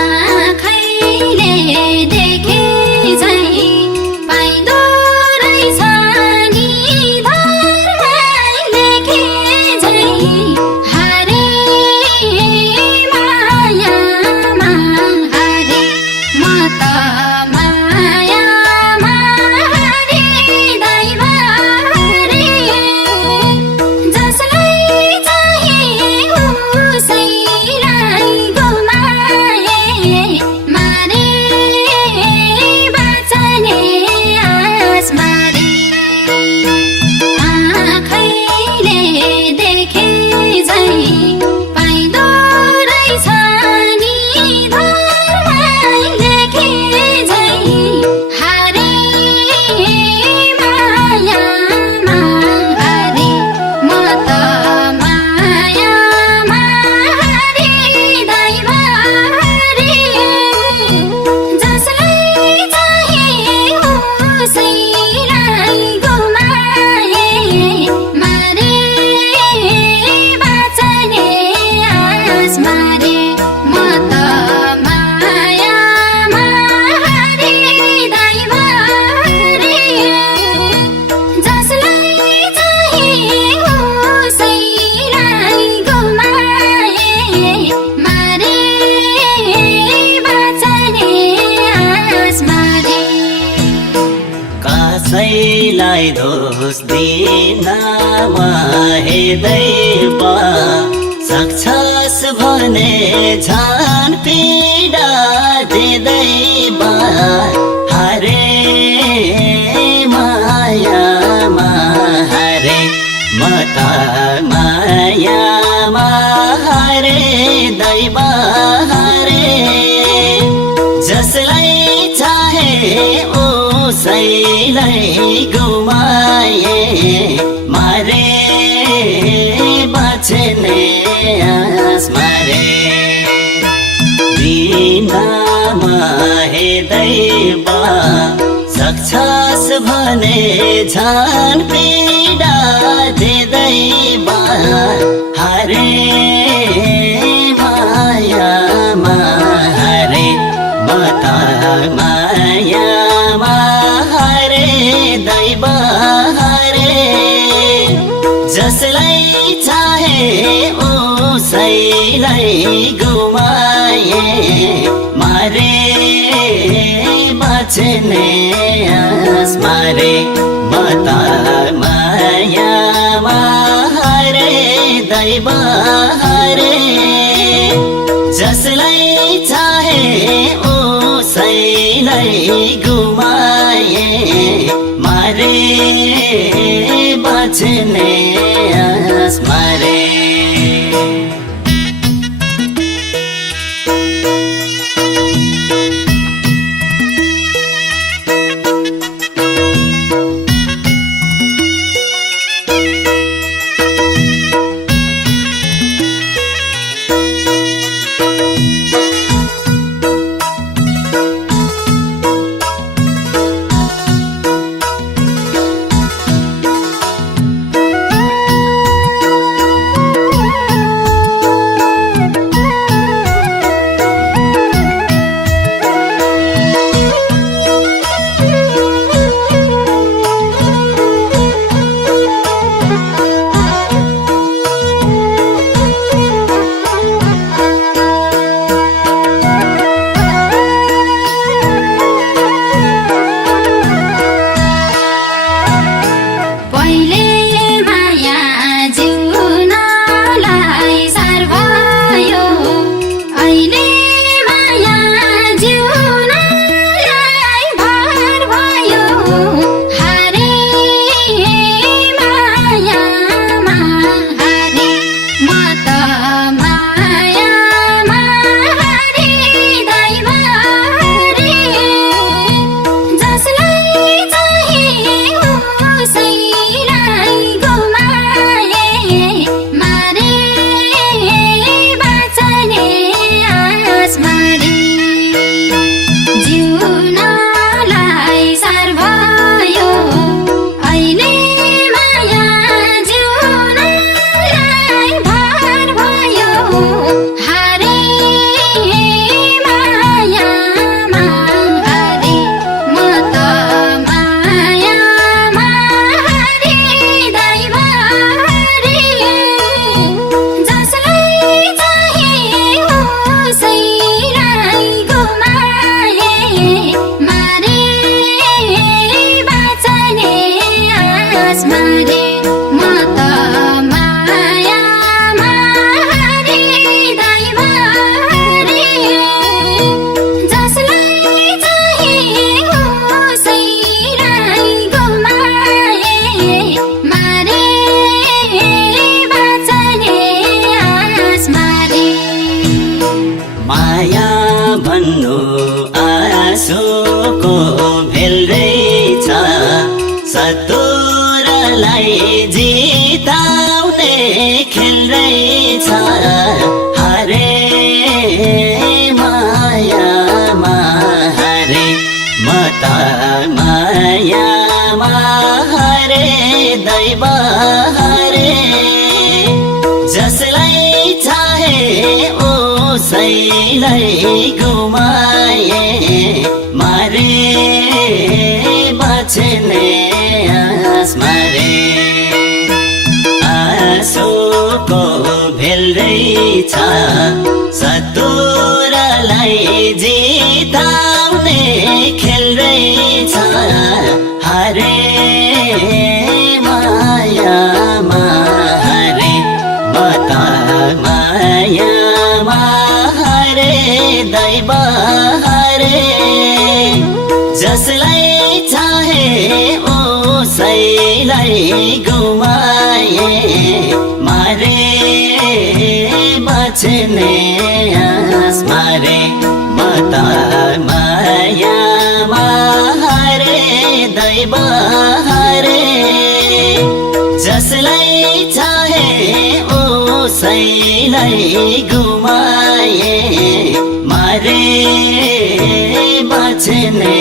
आँखैले देखे झैं पाइँदो रहेछ नि धर्मै लेखे झैं हारे मायामा हारे म त मायामा हारे दैव हारे जसलाई चाहे उसैलाई गुमाए मारे बाँच्ने आस मारे आँखैले देखे झैं पाइँदो रहेछ नि धर्मै लेखे झैं हारे मायामा हारे म त मायामा हारे दैव हारे जसलाई चाहे उसैलाई गुमाए मारे बाँच्ने आस मारे म त मायामा हारे दैव हारे जसलाई चाहे उसैलाई गुमाए मारे बाँच्ने आस मारे कसैलाई दोष दिन हे दैव सक्छस् भने झन् पीडा दिँदैव हरे मायामा हरे म त मायामा हरे दैव हरे जसलाई चाहे उसैलाई गुमाए मारे बाँच्ने आस मारे दिनमा हे दैव सक्छस् भने झन् पीडा दिँदैव हरे मायामा हरे म त मायामा हरे दैव हरे जसलाई चाहे उसैलाई गुमाए मारे बाँच्ने आस मारे म त मायामा हरे दैव हरे जसलाई चाहे उसैलाई गुमाए मारे बाँच्ने आस मारे माया भन्नु आँसुको भेल रहेछ सतुरलाई जिताउने खेल रहेछ हरे मायामा हरे म त मायामा हरे दैव हरे जसलाई चाहे उसैलाई गुमाए मारे बच्ने आस्मारे आँसुको भेल रहेछ सतुरलाई जिताउने खेल रहेछ हरे मायामा हरे म त मायामा हरे दैव हरे जसलाई चाहे उसैलाई गुमाए मारे बच्ने आस्मारे म त मायामा हरे दैव हरे जसलाई चाहे उसैलाई गुमाए मारे बच्ने